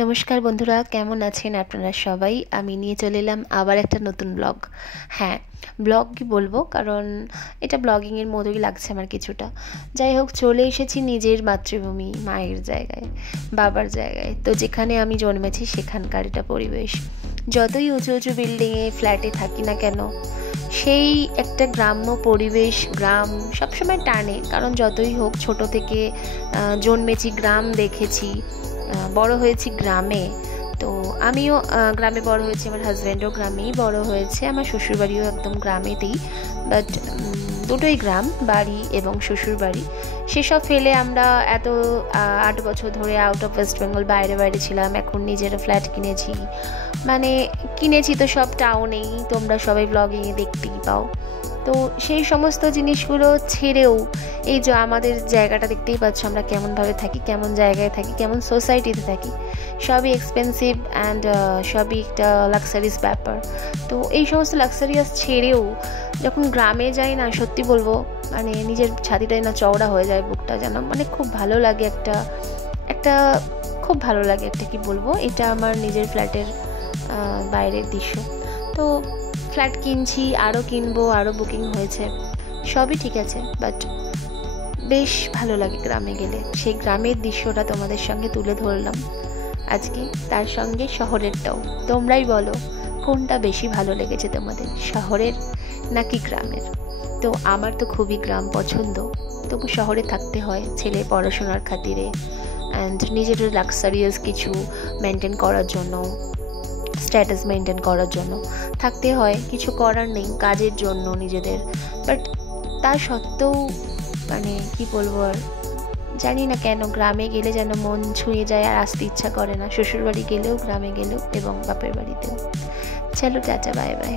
নমস্কার বন্ধুরা, কেমন আছেন আপনারা সবাই? আমি নিয়ে চলে এলাম আবার একটা নতুন ব্লগ। হ্যাঁ, ব্লগই বলবো, কারণ এটা ব্লগিংয়ের মতোই লাগছে আমার কিছুটা। যাই হোক, চলে এসেছি নিজের মাতৃভূমি, মায়ের জায়গায়, বাবার জায়গায়। তো যেখানে আমি জন্মেছি সেখানকার এটা পরিবেশ। যতই উঁচু উঁচু বিল্ডিংয়ে, ফ্ল্যাটে থাকি না কেন, সেই একটা গ্রাম্য পরিবেশ, গ্রাম সবসময় টানে। কারণ যতই হোক, ছোট থেকে জন্মেছি, গ্রাম দেখেছি, বড় হয়েছি গ্রামে। তো আমিও গ্রামে বড় হয়েছি, আমার হাজব্যান্ডও গ্রামেই বড় হয়েছে, আমার শ্বশুরবাড়িও একদম গ্রামেতেই। বাট দুটোই গ্রাম, বাড়ি এবং শ্বশুরবাড়ি। সেসব ফেলে আমরা এত 8 বছর ধরে আউট অফ ওয়েস্ট বেঙ্গল, বাইরে বাইরে ছিলাম। এখন নিজের ফ্ল্যাট কিনেছি, মানে কিনেছি তো সব টাউনেই, তোমরা সবাই ব্লগিংয়ে দেখতেই পাও। তো সেই সমস্ত জিনিসগুলো ছেড়েও এই যে আমাদের জায়গাটা দেখতেই পাচ্ছ, আমরা কেমনভাবে থাকি, কেমন জায়গায় থাকি, কেমন সোসাইটিতে থাকি, সবই এক্সপেন্সিভ অ্যান্ড সবই একটা লাক্সারিয়াস ব্যাপার। তো এই সমস্ত লাক্সারিয়াস ছেড়েও যখন গ্রামে যাই না, সত্যি বলবো, মানে নিজের ছাতিটাই না চওড়া হয়ে যায়, বুকটা যেন, মানে খুব ভালো লাগে। একটা একটা খুব ভালো লাগে, একটা কি বলবো, এটা আমার নিজের ফ্ল্যাটের বাইরের দৃশ্য। তো ফ্ল্যাট কিনছি, আরও কিনবো, আরও বুকিং হয়েছে, সবই ঠিক আছে। বাট বেশ ভালো লাগে গ্রামে গেলে। সেই গ্রামের দৃশ্যটা তোমাদের সঙ্গে তুলে ধরলাম আজকে, তার সঙ্গে শহরেরটাও। তোমরাই বলো কোনটা বেশি ভালো লেগেছে তোমাদের, শহরের নাকি গ্রামের? তো আমার তো খুবই গ্রাম পছন্দ, তবু শহরে থাকতে হয় ছেলে পড়াশোনার খাতিরে অ্যান্ড নিজের লাক্সারিয়াস কিছু মেনটেন করার জন্য, স্ট্যাটাস মেনটেন করার জন্য থাকতে হয়। কিছু করার নেই, কাজের জন্য নিজেদের। বাট তা সত্ত্বেও মানে কি বলবো, আর জানি না কেন গ্রামে গেলে যেন মন ছুঁয়ে যায়, আর আসতে ইচ্ছা করে না। শ্বশুরবাড়ি গেলেও, গ্রামে গেলেও এবং বাপের বাড়িতেও। চলো, টাটা, বাই বাই।